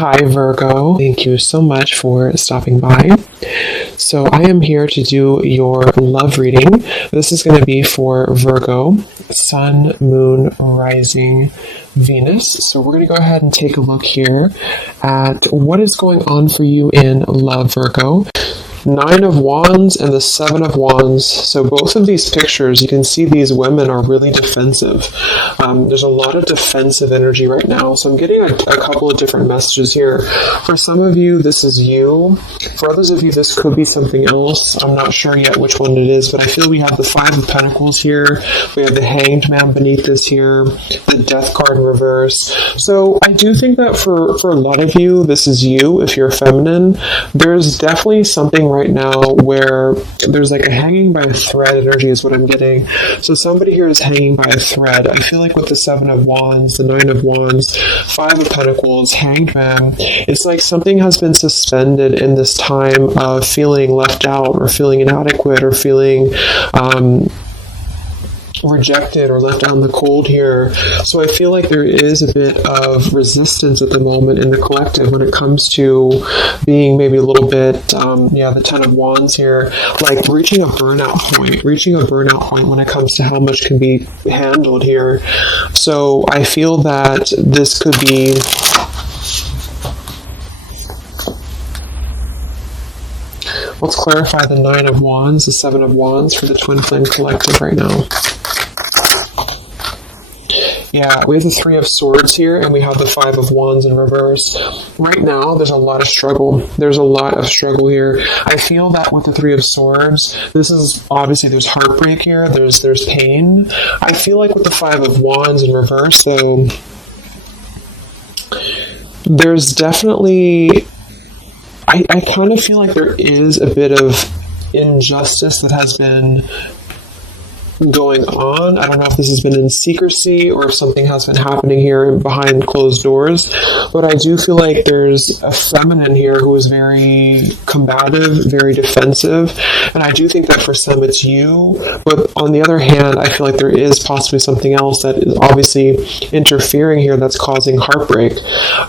Hi, Virgo. Thank you so much for stopping by. So I am here to do your love reading. This is going to be for Virgo, Sun, Moon, Rising, Venus. So we're going to go ahead and take a look here at what is going on for you in love, Virgo. 9 of Wands and the 7 of Wands. So both of these pictures, you can see these women are really defensive. There's a lot of defensive energy right now. So I'm getting a couple of different messages here. For some of you, this is you. For others of you, this could be something else. I'm not sure yet which one it is, but I feel we have the 5 of Pentacles here. We have the Hanged Man beneath this here, the Death card in reverse. So I do think that for a lot of you, this is you. If you're feminine, there's definitely something right now where there's like a hanging by a thread energy is what I'm getting. So somebody here is hanging by a thread. I feel like with the 7 of Wands, the 9 of Wands, 5 of Pentacles, Hanged Man, it's like something has been suspended in this time of feeling left out or feeling inadequate or feeling rejected or left out in the cold here. So I feel like there is a bit of resistance at the moment in the collective when it comes to being maybe a little bit, the 10 of Wands here, like reaching a burnout point when it comes to how much can be handled here. So I feel that this could be let's clarify the 9 of Wands, the 7 of Wands for the Twin Flame Collective right now. Yeah, we have the 3 of Swords here, and we have the 5 of Wands in reverse. Right now, there's a lot of struggle. There's a lot of struggle here. I feel that with the 3 of Swords, this is, obviously, there's heartbreak here, there's pain. I feel like with the 5 of Wands in reverse, though, there's definitely... I kind of feel like there is a bit of injustice that has been going on. I don't know if this has been in secrecy or if something has been happening here behind closed doors, but I do feel like there's a feminine here who is very combative, very defensive, and I do think that for some it's you, but on the other hand, I feel like there is possibly something else that is obviously interfering here that's causing heartbreak.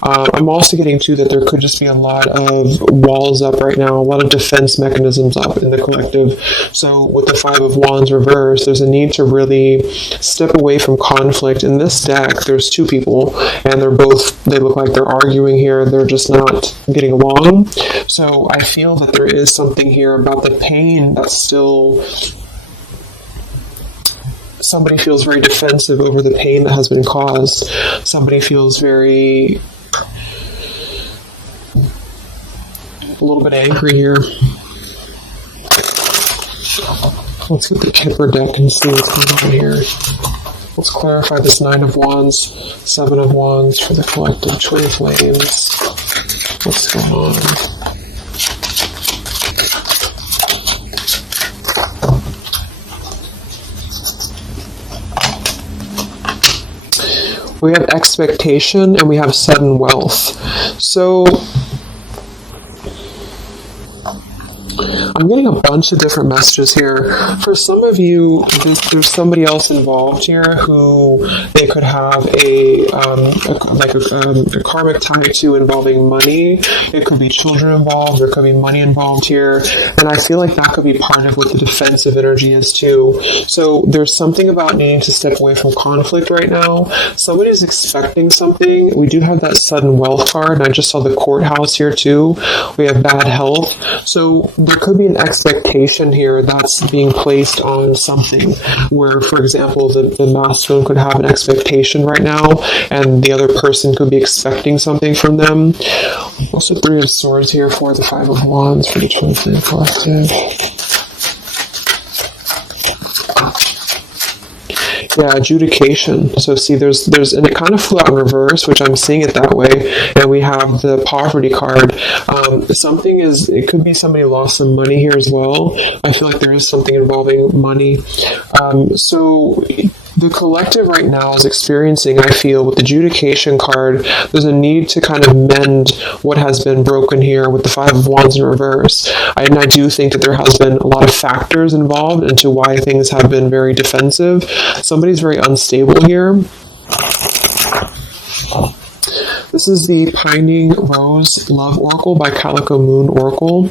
I'm also getting too that there could just be a lot of walls up right now, a lot of defense mechanisms up in the collective. So with the 5 of Wands reversed, there's a need to really step away from conflict. In this deck, there's 2 people, and they look like they're arguing here. They're just not getting along. So I feel that there is something here about the pain that's still... Somebody feels very defensive over the pain that has been caused. Somebody feels very... a little bit angry here. Let's get the Kipper deck and see what's going on here. Let's clarify this 9 of Wands, 7 of Wands for the collective Twin Flames. What's going on? We have expectation and we have sudden wealth. So I'm getting a bunch of different messages here. For some of you, there's somebody else involved here who they could have a karmic tie to involving money. It could be children involved. There could be money involved here. And I feel like that could be part of what the defensive energy is too. So there's something about needing to step away from conflict right now. Somebody's expecting something. We do have that sudden wealth card, and I just saw the courthouse here too. We have bad health. So there could be an expectation here that's being placed on something where, for example, the masculine could have an expectation right now and the other person could be expecting something from them. Also 3 of Swords here for the 5 of Wands for the Twin Flame Collective. Yeah, adjudication. So see, there's, and it kind of flew out in reverse, which I'm seeing it that way. And we have the poverty card. It could be somebody lost some money here as well. I feel like there is something involving money. So the collective right now is experiencing, I feel, with the adjudication card, there's a need to kind of mend what has been broken here with the 5 of Wands in reverse. And I do think that there has been a lot of factors involved into why things have been very defensive. Somebody's very unstable here. This is the Pining Rose Love Oracle by Calico Moon Oracle.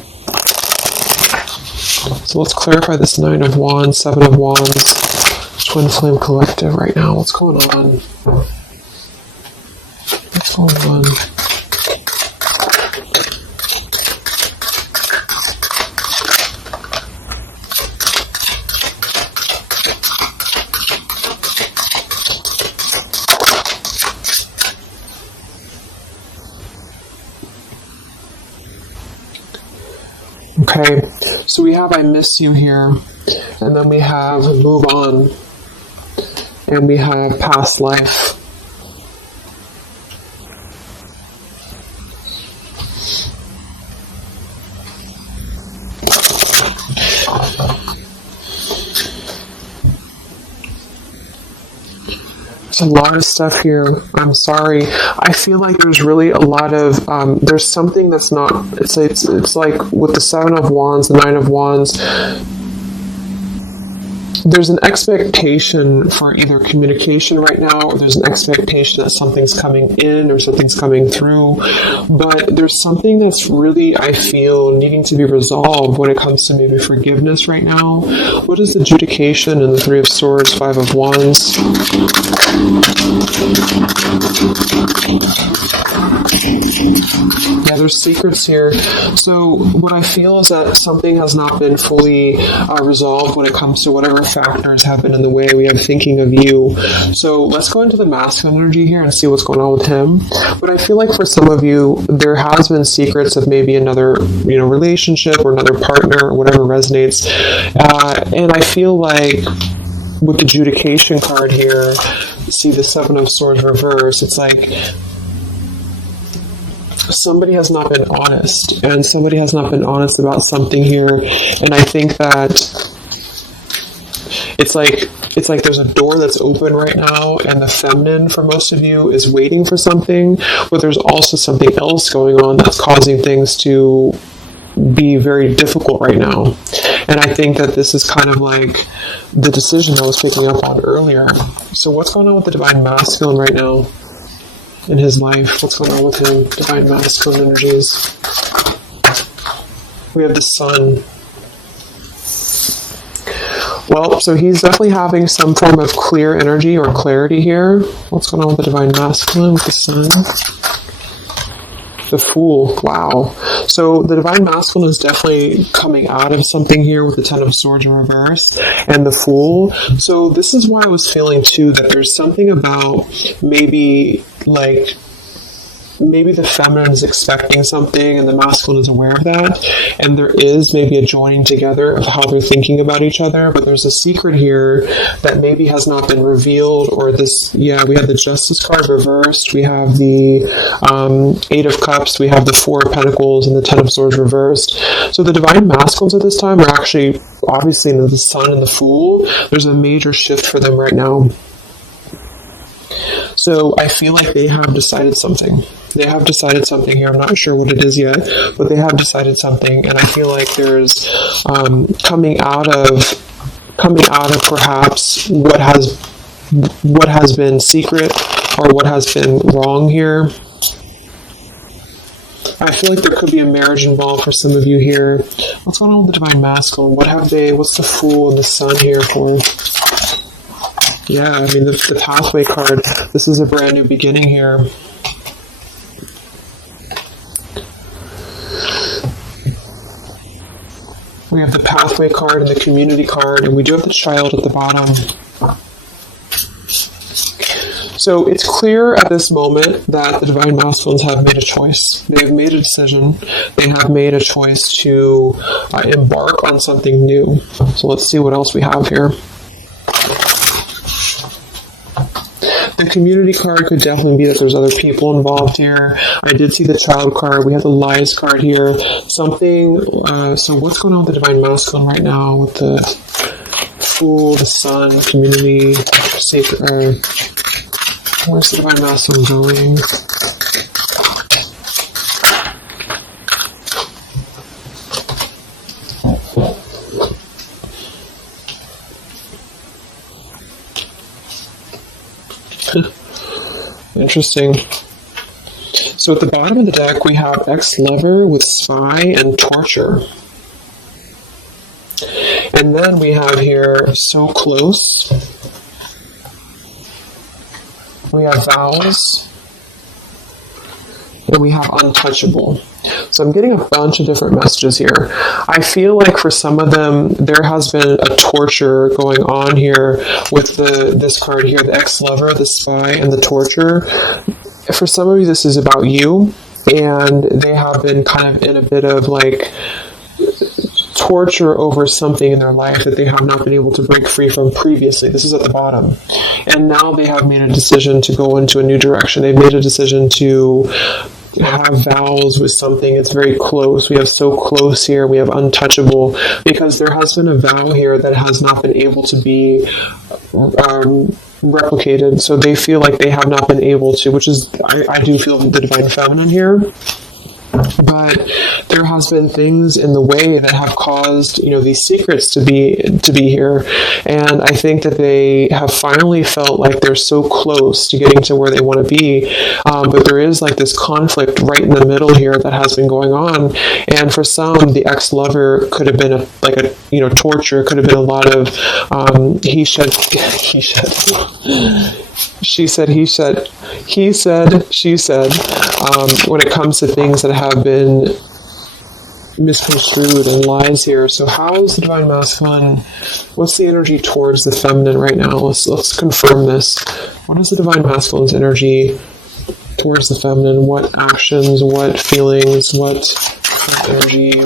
So let's clarify this 9 of Wands, 7 of Wands, Twin Flame Collective right now. What's going on? What's going on? Okay, so we have I miss you here, and then we have move on, and we have past life. A lot of stuff here. I'm sorry. I feel like there's really a lot of there's something that's not. It's like with the 7 of Wands, the 9 of Wands. There's an expectation for either communication right now, or there's an expectation that something's coming in or something's coming through. But there's something that's really, I feel, needing to be resolved when it comes to maybe forgiveness right now. What is adjudication in the 3 of Swords, 5 of Wands? Yeah, there's secrets here. So what I feel is that something has not been fully resolved when it comes to whatever factors have been in the way. We have thinking of you. So let's go into the masculine energy here and see what's going on with him. But I feel like for some of you, there has been secrets of maybe another, relationship or another partner or whatever resonates. And I feel like with the adjudication card here, see the 7 of Swords reverse, it's like somebody has not been honest, and somebody has not been honest about something here. And I think that it's like there's a door that's open right now, and the feminine for most of you is waiting for something, but there's also something else going on that's causing things to be very difficult right now. And I think that this is kind of like the decision I was picking up on earlier. So what's going on with the Divine Masculine right now in his life? What's going on with him? Divine Masculine energies. We have the Sun. Well, so he's definitely having some form of clear energy or clarity here. What's going on with the Divine Masculine with the Sun? The Fool. Wow. So the Divine Masculine is definitely coming out of something here with the 10 of Swords in reverse and the Fool. So this is why I was feeling too that there's something about maybe the feminine is expecting something and the masculine is aware of that, and there is maybe a joining together of how they're thinking about each other, but there's a secret here that maybe has not been revealed. Or this, we have the Justice card reversed, we have the 8 of Cups, we have the 4 of Pentacles, and the 10 of Swords reversed. So the Divine Masculines at this time are actually obviously in the Sun and the Fool. There's a major shift for them right now. So I feel like they have decided something. They have decided something here. I'm not sure what it is yet, but they have decided something, and I feel like there's coming out of perhaps what has been secret or what has been wrong here. I feel like there could be a marriage involved for some of you here. What's going on with the Divine Masculine? What's the Fool and the Sun here for? Yeah, I mean, the Pathway card, this is a brand new beginning here. We have the Pathway card and the Community card, and we do have the Child at the bottom. So it's clear at this moment that the Divine Masculines have made a choice. They have made a decision. They have made a choice to embark on something new. So let's see what else we have here. The Community card could definitely be that there's other people involved here. I did see the Child card. We have the Lies card here. Something, so what's going on with the Divine Masculine right now with the Fool, the Sun, Community, Sacred, where's the Divine Masculine going? Interesting. So at the bottom of the deck, we have ex-lover with spy and torture. And then we have here so close. We have vows. And we have untouchable. So I'm getting a bunch of different messages here. I feel like for some of them, there has been a torture going on here with this card here, the ex-lover, the spy, and the torture. For some of you, this is about you, and they have been kind of in a bit of like torture over something in their life that they have not been able to break free from previously. This is at the bottom. And now they have made a decision to go into a new direction. They've made a decision to have vows with something. It's very close. We have so close here. We have untouchable, because there has been a vow here that has not been able to be replicated. So they feel like they have not been able to, which is, I do feel the divine feminine here. But there has been things in the way that have caused, these secrets to be here. And I think that they have finally felt like they're so close to getting to where they want to be. But there is like this conflict right in the middle here that has been going on. And for some, the ex-lover could have been torture. It could have been a lot of he said, she said, he said, he said, she said, when it comes to things that have been misconstrued and lies here. So how is the divine masculine, what's the energy towards the feminine right now? Let's confirm this. What is the divine masculine's energy towards the feminine? What actions, what feelings, what energy?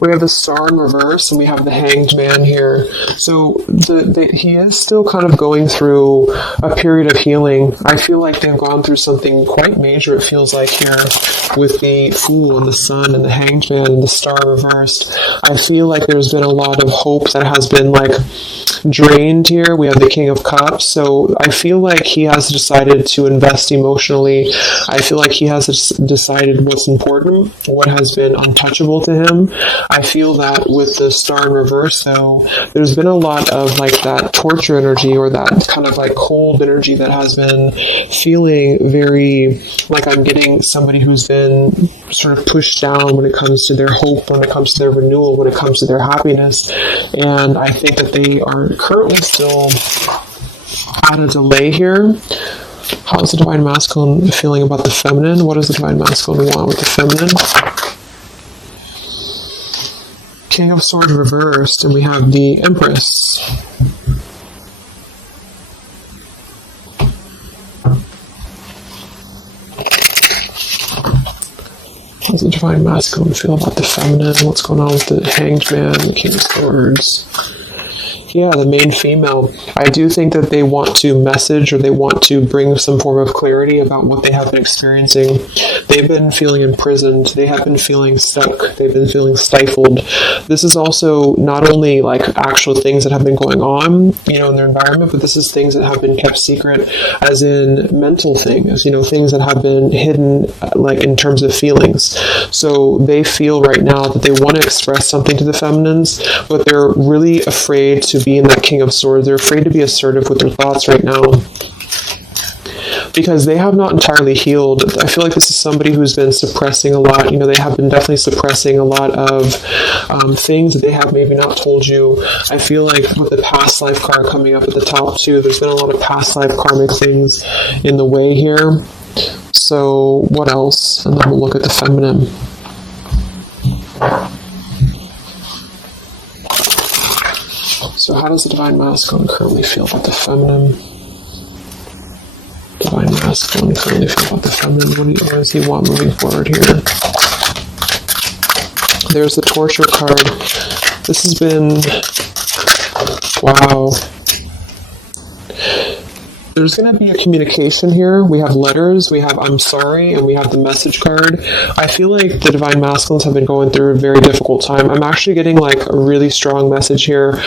We have the Star in reverse, and we have the Hanged Man here. So he is still kind of going through a period of healing. I feel like they've gone through something quite major, it feels like, here with the Fool and the Sun and the Hanged Man and the Star reversed. I feel like there's been a lot of hope that has been drained here. We have the King of Cups. So I feel like he has decided to invest emotionally. I feel like he has decided what's important, what has been untouchable to him. I feel that with the Star in reverse, though, there's been a lot of that torture energy, or that kind of cold energy that has been feeling very like I'm getting somebody who's been sort of pushed down when it comes to their hope, when it comes to their renewal, when it comes to their happiness. And I think that they are currently still at a delay here. How is the divine masculine feeling about the feminine? What does the divine masculine want with the feminine? King of Swords reversed, and we have the Empress. How does the divine masculine feel about the feminine? What's going on with the Hanged Man, the King of Swords? Yeah, the main female. I do think that they want to message, or they want to bring some form of clarity about what they have been experiencing. They've been feeling imprisoned. They have been feeling stuck. They've been feeling stifled. This is also not only actual things that have been going on, in their environment, but this is things that have been kept secret, as in mental things, things that have been hidden, in terms of feelings. So they feel right now that they want to express something to the feminines, but they're really afraid to be in that King of Swords. They're afraid to be assertive with their thoughts right now, because they have not entirely healed. I feel like this is somebody who's been suppressing a lot. They have been definitely suppressing a lot of things that they have maybe not told you. I feel like with the past life card coming up at the top too, there's been a lot of past life karmic things in the way here. So what else? And then we'll look at the feminine. So how does the divine masculine currently feel about the feminine? Divine masculine currently feel about the feminine? What does he want moving forward here? There's the torture card. This has been... Wow. There's going to be a communication here. We have letters, we have I'm sorry, and we have the message card. I feel like the divine masculines have been going through a very difficult time. I'm actually getting a really strong message here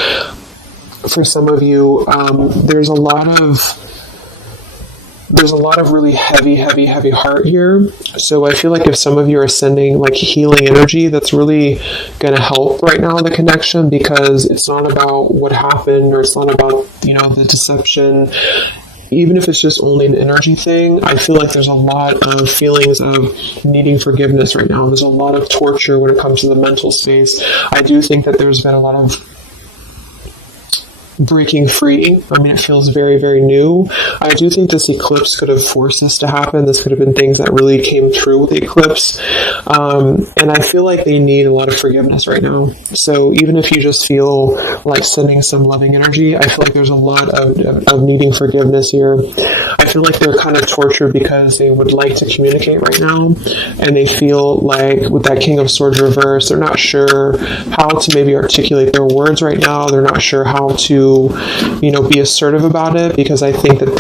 for some of you. There's a lot of really heavy heart here. So I feel like if some of you are sending healing energy, that's really going to help right now, the connection, because it's not about what happened, or it's not about, the deception. even if it's just only an energy thing, I feel like there's a lot of feelings of needing forgiveness right now. There's a lot of torture when it comes to the mental space. I do think that there's been a lot of breaking free. I mean, it feels very, very new. I do think this eclipse could have forced this to happen. This could have been things that really came through with the eclipse. And I feel like they need a lot of forgiveness right now. So even if you just feel like sending some loving energy, I feel like there's a lot of needing forgiveness here. I feel like they're kind of tortured because they would like to communicate right now. And they feel like with that King of Swords reverse, they're not sure how to maybe articulate their words right now. They're not sure how to be assertive about it, because I think that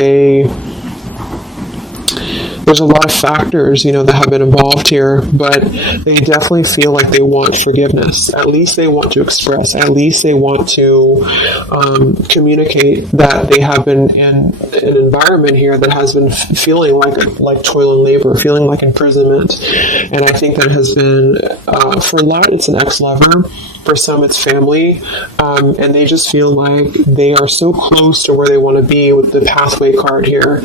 there's a lot of factors, that have been involved here, but they definitely feel like they want forgiveness. At least they want to express, at least they want to communicate that they have been in an environment here that has been feeling like toil and labor, feeling like imprisonment. And I think that has been, for a lot, it's an ex-lover. For some, it's family, and they just feel like they are so close to where they want to be with the pathway card here.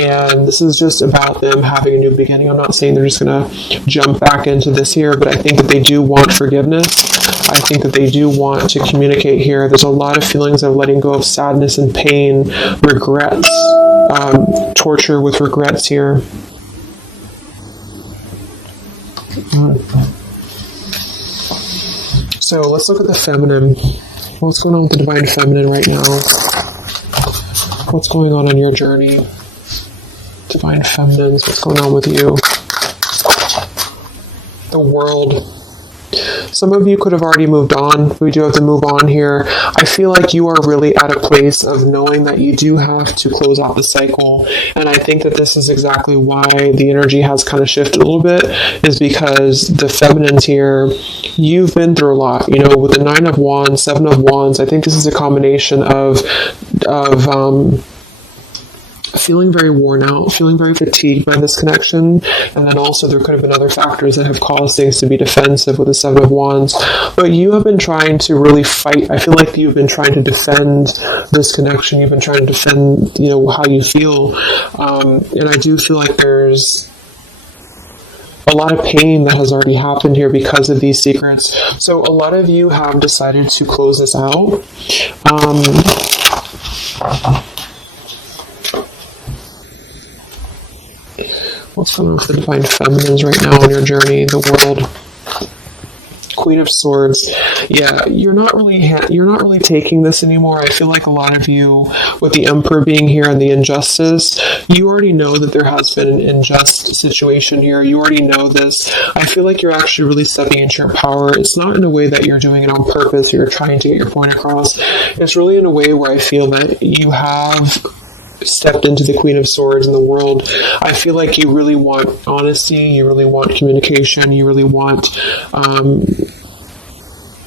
And this is just about them having a new beginning. I'm not saying they're just going to jump back into this here, but I think that they do want forgiveness. I think that they do want to communicate here. There's a lot of feelings of letting go of sadness and pain, regrets, torture with regrets here. So let's look at the feminine. What's going on with the divine feminine right now? What's going on your journey? Divine feminines, what's going on with you? The world. Some of you could have already moved on. We do have to move on here. I feel like you are really at a place of knowing that you do have to close out the cycle. And I think that this is exactly why the energy has kind of shifted a little bit, is because the feminines here, you've been through a lot. With the 9 of Wands, 7 of Wands, I think this is a combination of feeling very worn out, feeling very fatigued by this connection, and then also there could have been other factors that have caused things to be defensive with the 7 of Wands. But you have been trying to really fight. I feel like you've been trying to defend this connection. You've been trying to defend, how you feel. And I do feel like there's a lot of pain that has already happened here because of these secrets. So a lot of you have decided to close this out. What's going on with the divine feminines right now on your journey, the world? Queen of Swords. Yeah, you're not really taking this anymore. I feel like a lot of you, with the Emperor being here and the injustice, you already know that there has been an unjust situation here. You already know this. I feel like you're actually really stepping into your power. It's not in a way that you're doing it on purpose, or you're trying to get your point across. It's really in a way where I feel that you have stepped into the Queen of Swords in the world. I feel like you really want honesty, you really want communication, you really want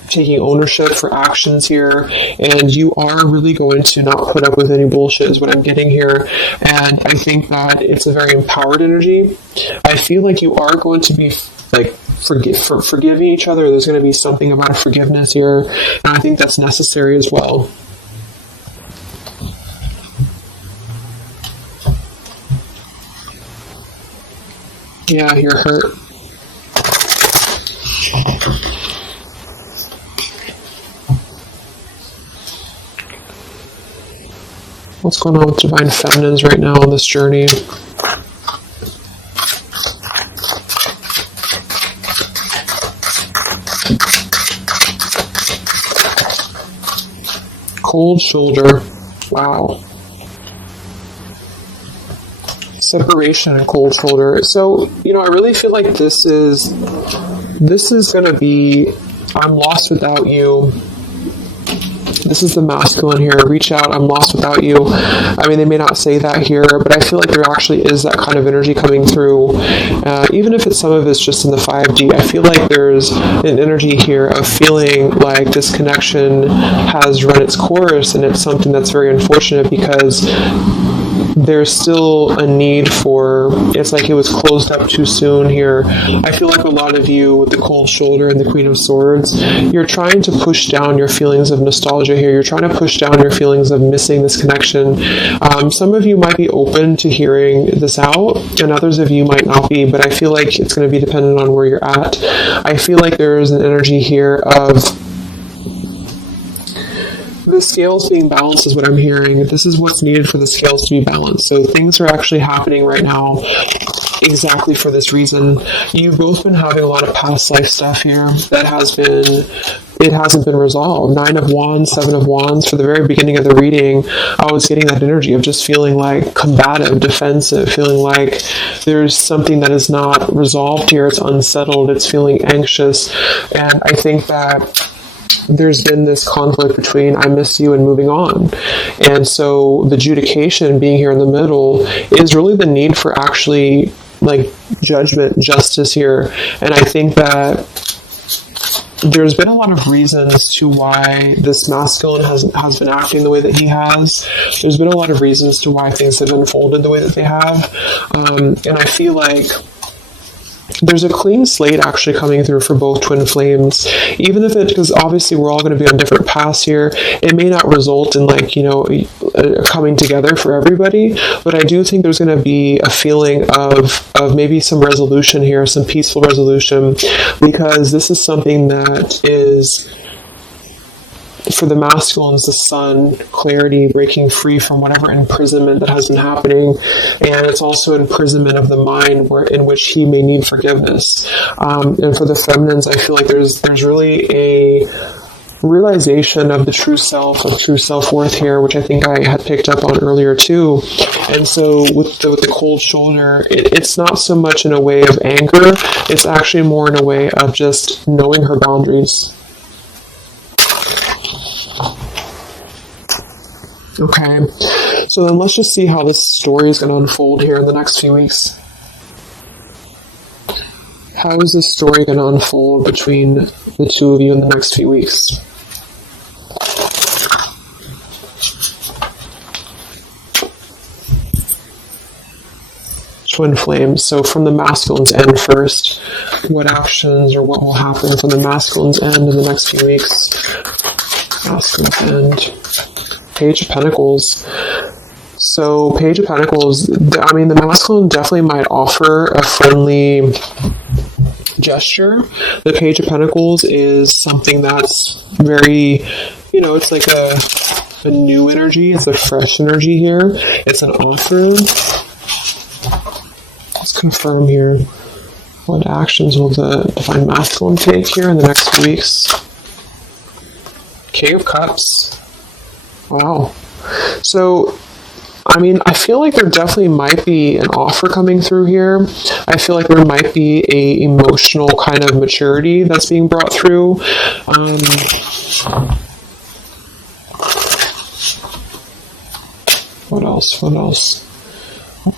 taking ownership for actions here, and you are really going to not put up with any bullshit is what I'm getting here. And I think that it's a very empowered energy. I feel like you are going to be forgiving each other. There's going to be something about forgiveness here, and I think that's necessary as well. Yeah, you're hurt. What's going on with divine feminines right now on this journey? Cold shoulder. Wow. Separation and cold shoulder. So, I really feel like this is going to be, I'm lost without you. This is the masculine here. Reach out, I'm lost without you. I mean, they may not say that here, but I feel like there actually is that kind of energy coming through. Even if some of it's just in the 5D, I feel like there's an energy here of feeling like this connection has run its course, and it's something that's very unfortunate because there's still a need for, it's like it was closed up too soon here. I feel like a lot of you with the cold shoulder and the Queen of Swords, you're trying to push down your feelings of nostalgia here. You're trying to push down your feelings of missing this connection. Some of you might be open to hearing this out, and others of you might not be, but I feel like it's going to be dependent on where you're at. I feel like there's an energy here of the scales being balanced is what I'm hearing. This is what's needed for the scales to be balanced. So things are actually happening right now exactly for this reason. You've both been having a lot of past life stuff here that hasn't been resolved. 9 of Wands, 7 of Wands. For the very beginning of the reading, I was getting that energy of just feeling like combative, defensive, feeling like there's something that is not resolved here. It's unsettled. It's feeling anxious. And I think that there's been this conflict between I miss you and moving on. And so the adjudication being here in the middle is really the need for actually like judgment, justice here. And I think that there's been a lot of reasons to why this masculine has been acting the way that he has. There's been a lot of reasons to why things have unfolded the way that they have. And I feel like there's a clean slate actually coming through for both twin flames, even if because obviously we're all going to be on different paths here. It may not result in coming together for everybody, but I do think there's going to be a feeling of maybe some resolution here, some peaceful resolution, because this is something that is, for the masculines, the sun, clarity, breaking free from whatever imprisonment that has been happening, and it's also imprisonment of the mind in which he may need forgiveness. And for the feminines, I feel like there's really a realization of the true self, of true self-worth here, which I think I had picked up on earlier too. And so with the cold shoulder, it's not so much in a way of anger, it's actually more in a way of just knowing her boundaries. Okay, so then let's just see how this story is going to unfold here in the next few weeks. How is this story going to unfold between the two of you in the next few weeks? Twin flames. So from the masculine's end first, what actions or what will happen from the masculine's end in the next few weeks? Masculine's end. Page of Pentacles. So Page of Pentacles, I mean, the masculine definitely might offer a friendly gesture. The Page of Pentacles is something that's very, it's like a new energy. It's a fresh energy here. It's an offer. Let's confirm here. What actions will the divine masculine take here in the next few weeks? King of Cups. Wow. So, I mean, I feel like there definitely might be an offer coming through here. I feel like there might be a emotional kind of maturity that's being brought through. What else?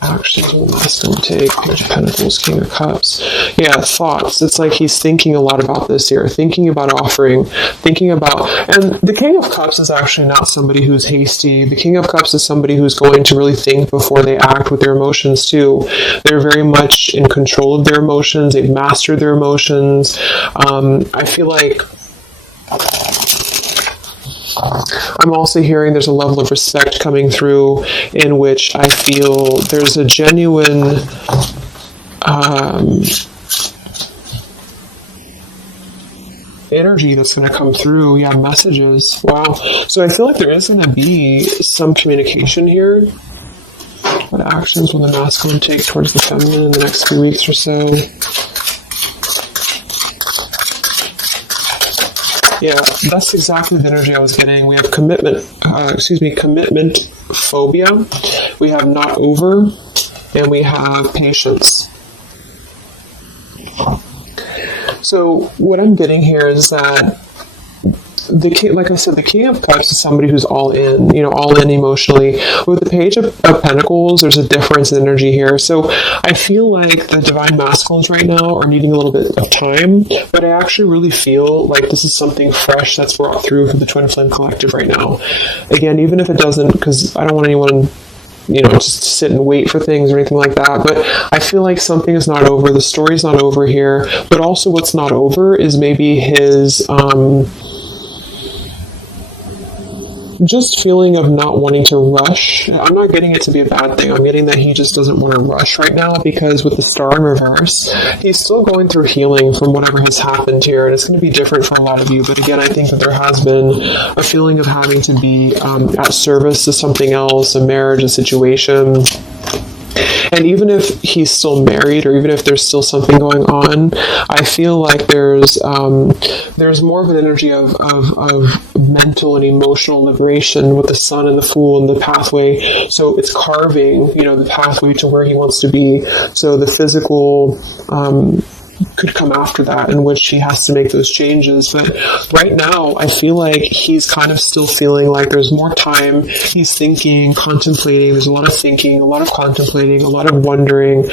Actually, do the masculine take? Page of Pentacles, King of Cups. Yeah, thoughts. It's like he's thinking a lot about this here, thinking about offering, and the King of Cups is actually not somebody who's hasty. The King of Cups is somebody who's going to really think before they act with their emotions too. They're very much in control of their emotions. They've mastered their emotions. I feel like I'm also hearing there's a level of respect coming through in which I feel there's a genuine energy that's going to come through. Yeah, messages. Wow. So I feel like there is going to be some communication here. What actions will the masculine take towards the feminine in the next few weeks or so? Yeah, that's exactly the energy I was getting. We have commitment phobia. We have not over, and we have patience. So what I'm getting here is that the king, like I said, the King of Cups is somebody who's all in emotionally. With the Page of Pentacles, there's a difference in energy here. So I feel like the divine masculines right now are needing a little bit of time, but I actually really feel like this is something fresh that's brought through for the Twin Flame Collective right now. Again, even if it doesn't, because I don't want anyone just sit and wait for things or anything like that. But I feel like something is not over. The story's not over here. But also what's not over is maybe his just feeling of not wanting to rush. I'm not getting it to be a bad thing. I'm getting that he just doesn't want to rush right now, because with the star in reverse, he's still going through healing from whatever has happened here, and it's going to be different for a lot of you. But again, I think that there has been a feeling of having to be at service to something else, a marriage, a situation. And even if he's still married, or even if there's still something going on, I feel like there's more of an energy of mental and emotional liberation with the Sun and the Fool and the pathway. So it's carving, the pathway to where he wants to be. So the physical could come after that, in which he has to make those changes. But right now, I feel like he's kind of still feeling like there's more time. He's thinking, contemplating. There's a lot of thinking, a lot of contemplating, a lot of wondering.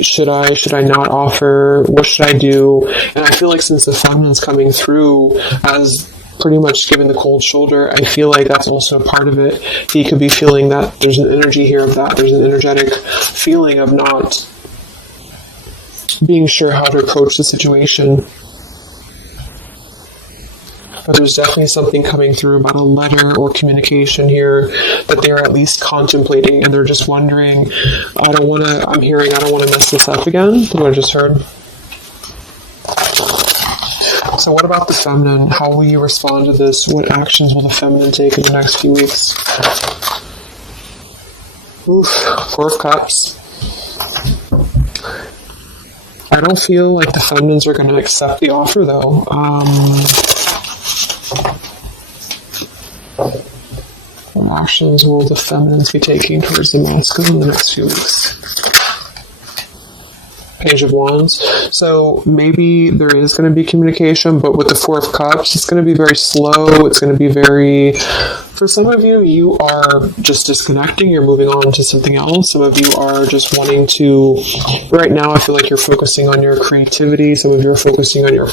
Should I not offer? What should I do? And I feel like since the feminine's coming through as pretty much giving the cold shoulder, I feel like that's also a part of it. He could be feeling that there's an energy here of that. There's an energetic feeling of not being sure how to approach the situation. But there's definitely something coming through about a letter or communication here that they're at least contemplating, and they're just wondering, I don't want to mess this up again. What I just heard. So what about the feminine? How will you respond to this? What actions will the feminine take in the next few weeks? Oof, Four of Cups. I don't feel like the feminines are going to accept the offer, though. What actions will the feminines be taking towards the masculine in the next few weeks? Page of Wands. So maybe there is going to be communication, but with the Four of Cups, it's going to be very slow. It's going to be very... For some of you, you are just disconnecting. You're moving on to something else. Some of you are just wanting to... Right now, I feel like you're focusing on your creativity. Some of you are focusing on your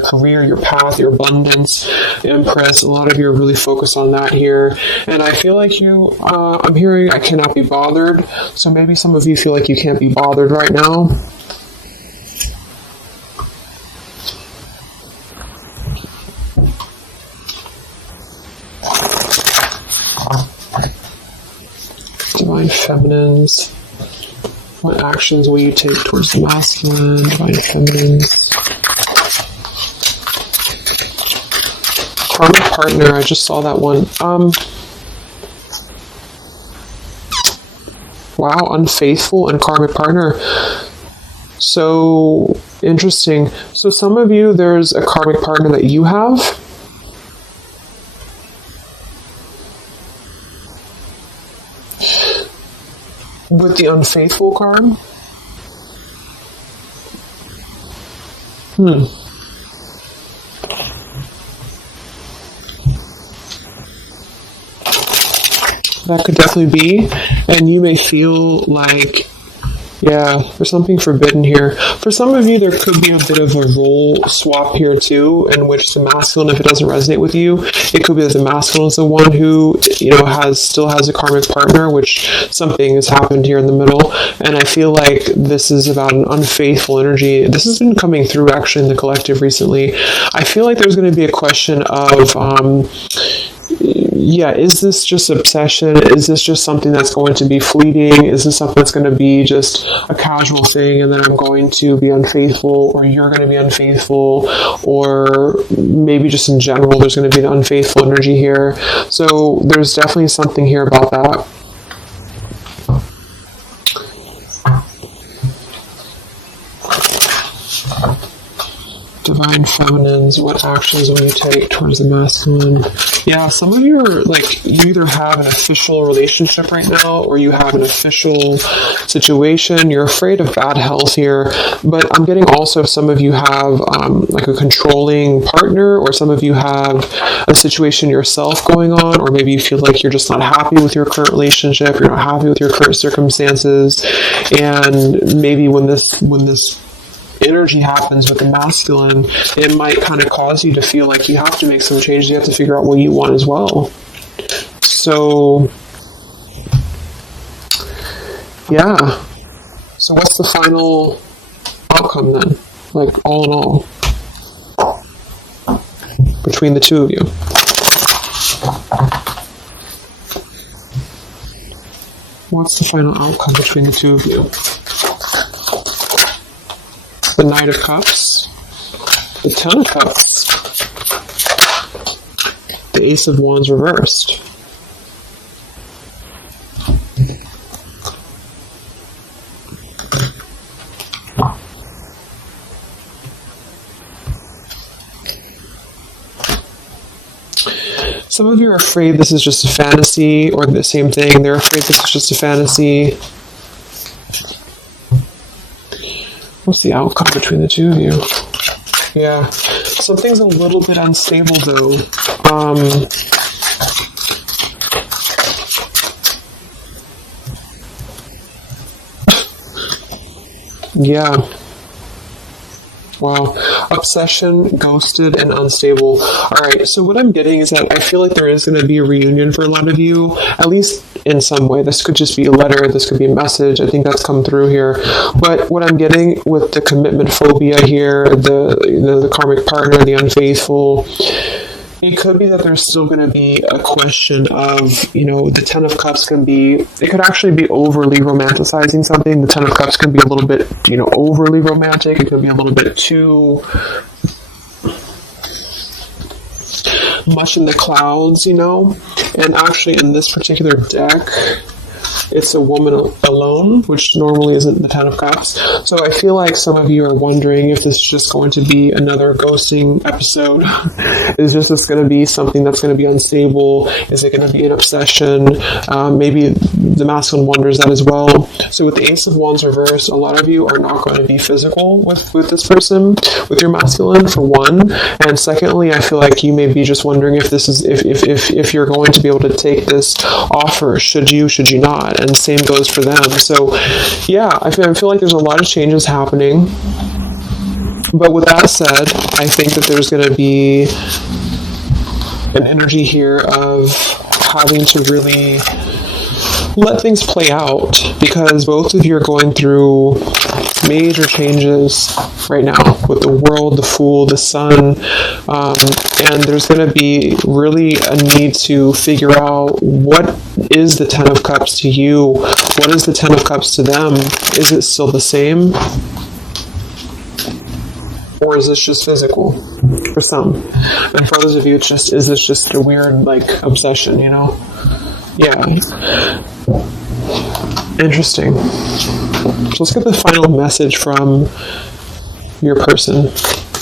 career, your path, your abundance, Empress. A lot of you are really focused on that here. And I feel like I'm hearing I cannot be bothered. So maybe some of you feel like you can't be bothered right now. Divine Feminines. What actions will you take towards the masculine? Divine Feminines. Karmic Partner. I just saw that one. Wow, Unfaithful and Karmic Partner. So interesting. So some of you, there's a karmic partner that you have. With the Unfaithful card? That could definitely be. And you may feel like, yeah, there's something forbidden here. For some of you, there could be a bit of a role swap here too, in which the masculine, if it doesn't resonate with you, it could be that the masculine is the one who, still has a karmic partner, which something has happened here in the middle. And I feel like this is about an unfaithful energy. This has been coming through actually in the collective recently. I feel like there's going to be a question of, is this just obsession? Is this just something that's going to be fleeting? Is this something that's going to be just a casual thing, and then I'm going to be unfaithful, or you're going to be unfaithful, or maybe just in general there's going to be an unfaithful energy here. So there's definitely something here about that. Divine Feminines, what actions will you take towards the masculine? Yeah, some of you are you either have an official relationship right now, or you have an official situation. You're afraid of bad health here, but I'm getting also some of you have a controlling partner, or some of you have a situation yourself going on, or maybe you feel like you're just not happy with your current relationship, you're not happy with your current circumstances, and maybe when this energy happens with the masculine, it might kind of cause you to feel like you have to make some changes. You have to figure out what you want as well. So Yeah. So what's the final outcome then? Like, all in all, between the two of you? What's the final outcome between the two of you? The Knight of Cups, the Ten of Cups, the Ace of Wands reversed. Some of you are afraid this is just a fantasy, or the same thing, they're afraid this is just a fantasy. What's the outcome between the two of you? Yeah, something's a little bit unstable though. Yeah. Wow. Obsession, ghosted, and unstable. Alright, so what I'm getting is that I feel like there is going to be a reunion for a lot of you, at least in some way. This could just be a letter, this could be a message. I think that's come through here. But what I'm getting with the commitment phobia here, the karmic partner, the unfaithful, it could be that there's still going to be a question of, the Ten of Cups it could actually be overly romanticizing something. The Ten of Cups can be a little bit, overly romantic. It could be a little bit too much in the clouds, And actually in this particular deck, it's a woman alone, which normally isn't the Ten of Cups. So I feel like some of you are wondering if this is just going to be another ghosting episode. Is this going to be something that's going to be unstable? Is it going to be an obsession? Maybe the masculine wonders that as well. So with the Ace of Wands reversed, a lot of you are not going to be physical with this person, with your masculine, for one. And secondly, I feel like you may be just wondering if this is if you're going to be able to take this offer. Should you not? And same goes for them. So yeah, I feel like there's a lot of changes happening. But with that said, I think that there's going to be an energy here of having to really let things play out, because both of you are going through major changes right now with the World, the Fool, the Sun, and there's going to be really a need to figure out what is the Ten of Cups to you, what is the Ten of Cups to them. Is it still the same, or is this just physical for some? And for others of you, is this just a weird obsession, Yeah. Interesting. So let's get the final message from your person,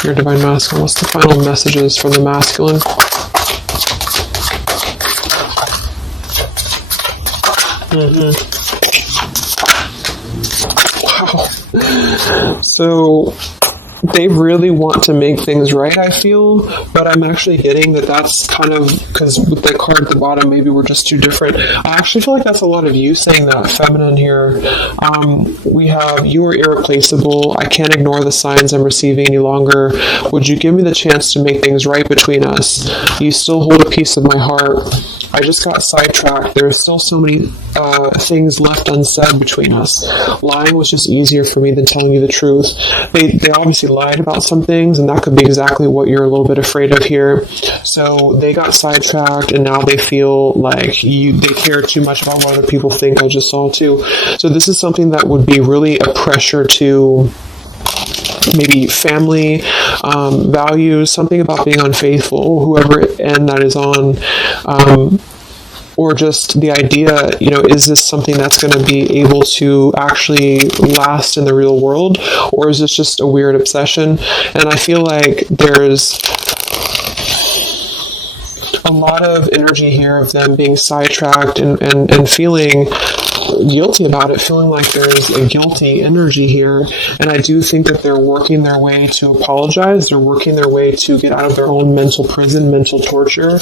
your divine masculine. What's the final messages from the masculine? Wow. So they really want to make things right, I feel, but I'm actually getting that that's kind of, because with the card at the bottom, maybe we're just too different. I actually feel like that's a lot of you saying that, feminine here. We have, you are irreplaceable. I can't ignore the signs I'm receiving any longer. Would you give me the chance to make things right between us? You still hold a piece of my heart. I just got sidetracked. There are still so many things left unsaid between us. Lying was just easier for me than telling you the truth. They obviously lied about some things, and that could be exactly what you're a little bit afraid of here. So they got sidetracked, and now they feel like they care too much about what other people think. I just saw too. So this is something that would be really a pressure to maybe family, values, something about being unfaithful, whoever end that is on, or just the idea, is this something that's going to be able to actually last in the real world, or is this just a weird obsession? And I feel like there's a lot of energy here of them being sidetracked and feeling guilty about it, feeling like there's a guilty energy here. And I do think that they're working their way to apologize. They're working their way to get out of their own mental prison, mental torture.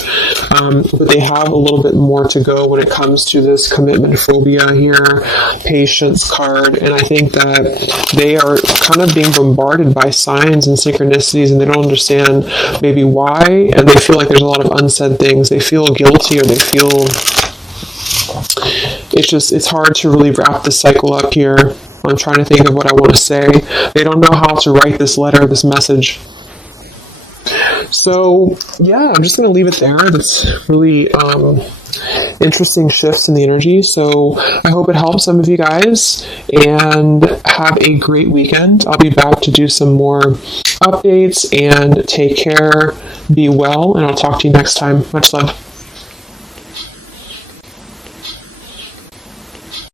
But they have a little bit more to go when it comes to this commitment phobia here, patience card. And I think that they are kind of being bombarded by signs and synchronicities, and they don't understand maybe why. And they feel like there's a lot of unsaid things. They feel guilty, or they feel it's hard to really wrap the cycle up here. I'm trying to think of what I want to say. They don't know how to write this letter, this message. So, yeah, I'm just going to leave it there. That's really interesting shifts in the energy. So I hope it helps some of you guys, and have a great weekend. I'll be back to do some more updates, and take care, be well, and I'll talk to you next time. Much love.